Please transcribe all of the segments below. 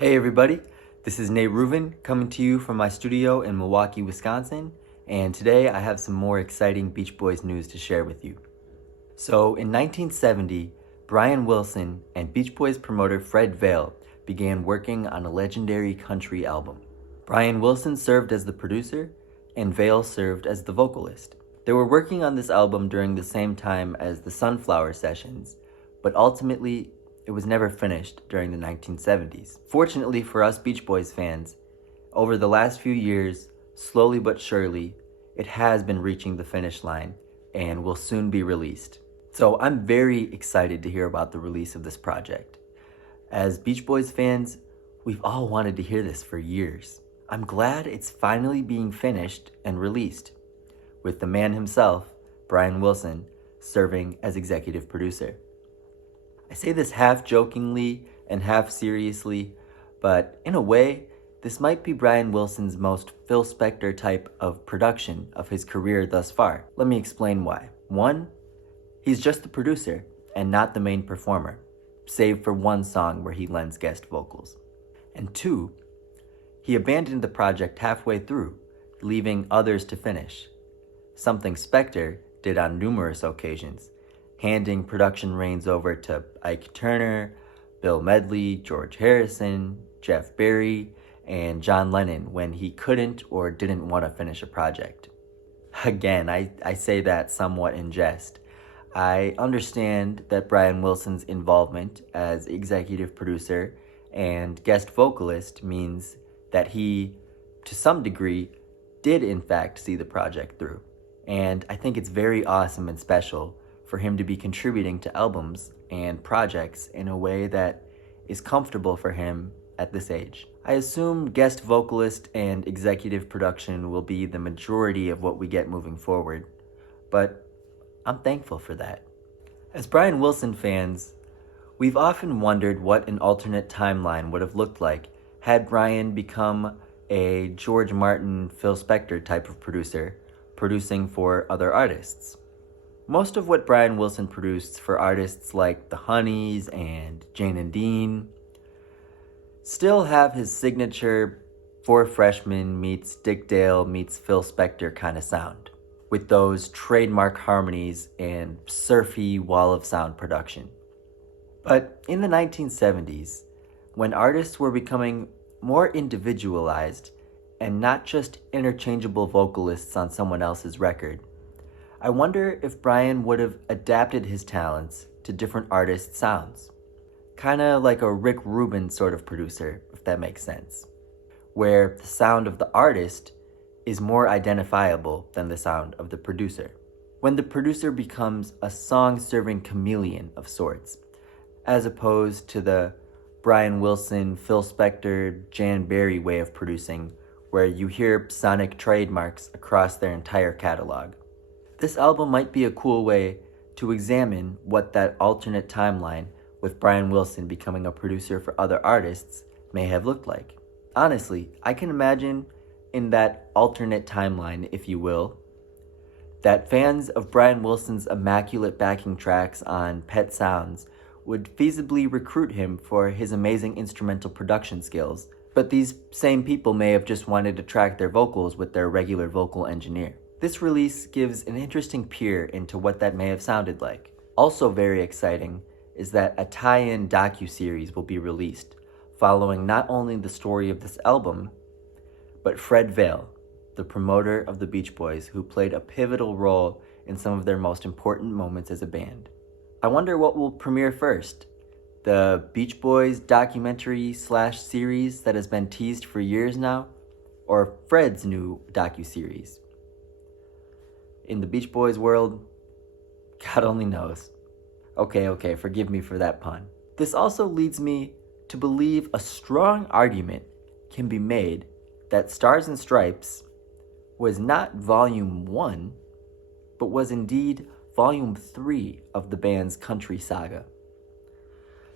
Hey everybody, this is Nate Ruvin coming to you from my studio in Milwaukee, Wisconsin, and today I have some more exciting Beach Boys news to share with you. So in 1970, Brian Wilson and Beach Boys promoter Fred Vail began working on a legendary country album. Brian Wilson served as the producer, and Vail served as the vocalist. They were working on this album during the same time as the Sunflower Sessions, but ultimately it was never finished during the 1970s. Fortunately for us Beach Boys fans, over the last few years, slowly but surely, it has been reaching the finish line and will soon be released. So I'm very excited to hear about the release of this project. As Beach Boys fans, we've all wanted to hear this for years. I'm glad it's finally being finished and released, with the man himself, Brian Wilson, serving as executive producer. I say this half jokingly and half seriously, but in a way, this might be Brian Wilson's most Phil Spector type of production of his career thus far. Let me explain why. One, he's just the producer and not the main performer, save for one song where he lends guest vocals. And two, he abandoned the project halfway through, leaving others to finish, something Spector did on numerous occasions, handing production reins over to Ike Turner, Bill Medley, George Harrison, Jeff Barry, and John Lennon when he couldn't or didn't want to finish a project. Again, I say that somewhat in jest. I understand that Brian Wilson's involvement as executive producer and guest vocalist means that he, to some degree, did in fact see the project through. And I think it's very awesome and special for him to be contributing to albums and projects in a way that is comfortable for him at this age. I assume guest vocalist and executive production will be the majority of what we get moving forward, but I'm thankful for that. As Brian Wilson fans, we've often wondered what an alternate timeline would have looked like had Brian become a George Martin, Phil Spector type of producer, producing for other artists. Most of what Brian Wilson produced for artists like the Honeys and Jane and Dean still have his signature Four Freshmen meets Dick Dale meets Phil Spector kind of sound, with those trademark harmonies and surfy wall of sound production. But in the 1970s, when artists were becoming more individualized and not just interchangeable vocalists on someone else's record, I wonder if Brian would have adapted his talents to different artists' sounds. Kinda like a Rick Rubin sort of producer, if that makes sense, where the sound of the artist is more identifiable than the sound of the producer. When the producer becomes a song-serving chameleon of sorts, as opposed to the Brian Wilson, Phil Spector, Jan Barry way of producing, where you hear sonic trademarks across their entire catalog. This album might be a cool way to examine what that alternate timeline with Brian Wilson becoming a producer for other artists may have looked like. Honestly, I can imagine in that alternate timeline, if you will, that fans of Brian Wilson's immaculate backing tracks on Pet Sounds would feasibly recruit him for his amazing instrumental production skills, but these same people may have just wanted to track their vocals with their regular vocal engineer. This release gives an interesting peer into what that may have sounded like. Also very exciting is that a tie-in docuseries will be released, following not only the story of this album, but Fred Vail, the promoter of the Beach Boys, who played a pivotal role in some of their most important moments as a band. I wonder what will premiere first, the Beach Boys documentary/series that has been teased for years now, or Fred's new docuseries. In the Beach Boys world, God only knows. Okay, forgive me for that pun. This also leads me to believe a strong argument can be made that Stars and Stripes was not Volume 1, but was indeed Volume 3 of the band's country saga.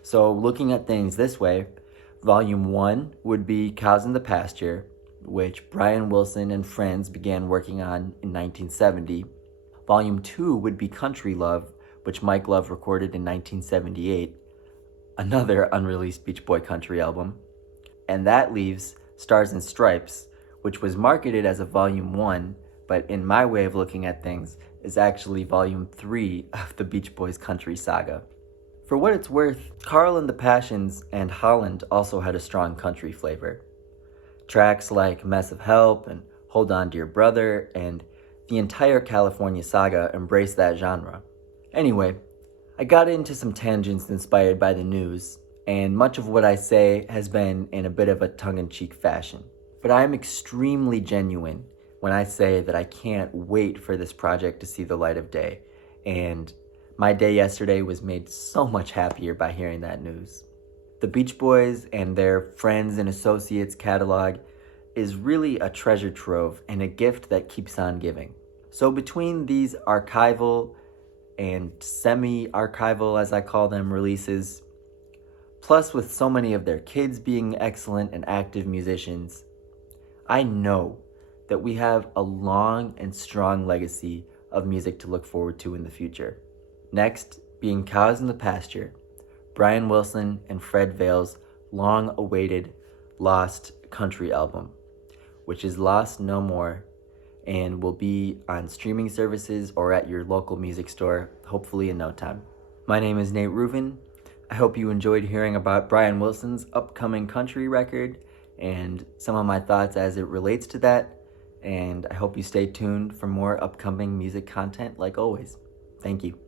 So looking at things this way, Volume 1 would be Cows in the Pasture, which Brian Wilson and friends began working on in 1970. Volume 2 would be Country Love, which Mike Love recorded in 1978, another unreleased Beach Boy country album. And that leaves Stars and Stripes, which was marketed as a Volume 1, but in my way of looking at things, is actually Volume 3 of the Beach Boys country saga. For what it's worth, Carl and the Passions and Holland also had a strong country flavor. Tracks like Mess of Help and Hold On Dear Brother and the entire California saga embraced that genre. Anyway, I got into some tangents inspired by the news, and much of what I say has been in a bit of a tongue-in-cheek fashion. But I am extremely genuine when I say that I can't wait for this project to see the light of day, and my day yesterday was made so much happier by hearing that news. The Beach Boys and their Friends and Associates catalog is really a treasure trove and a gift that keeps on giving. So between these archival and semi-archival, as I call them, releases, plus with so many of their kids being excellent and active musicians, I know that we have a long and strong legacy of music to look forward to in the future. Next, being Cows in the Pasture, Brian Wilson and Fred Vail's long-awaited Lost country album, which is lost no more and will be on streaming services or at your local music store, hopefully in no time. My name is Nate Ruvin. I hope you enjoyed hearing about Brian Wilson's upcoming country record and some of my thoughts as it relates to that, and I hope you stay tuned for more upcoming music content like always. Thank you.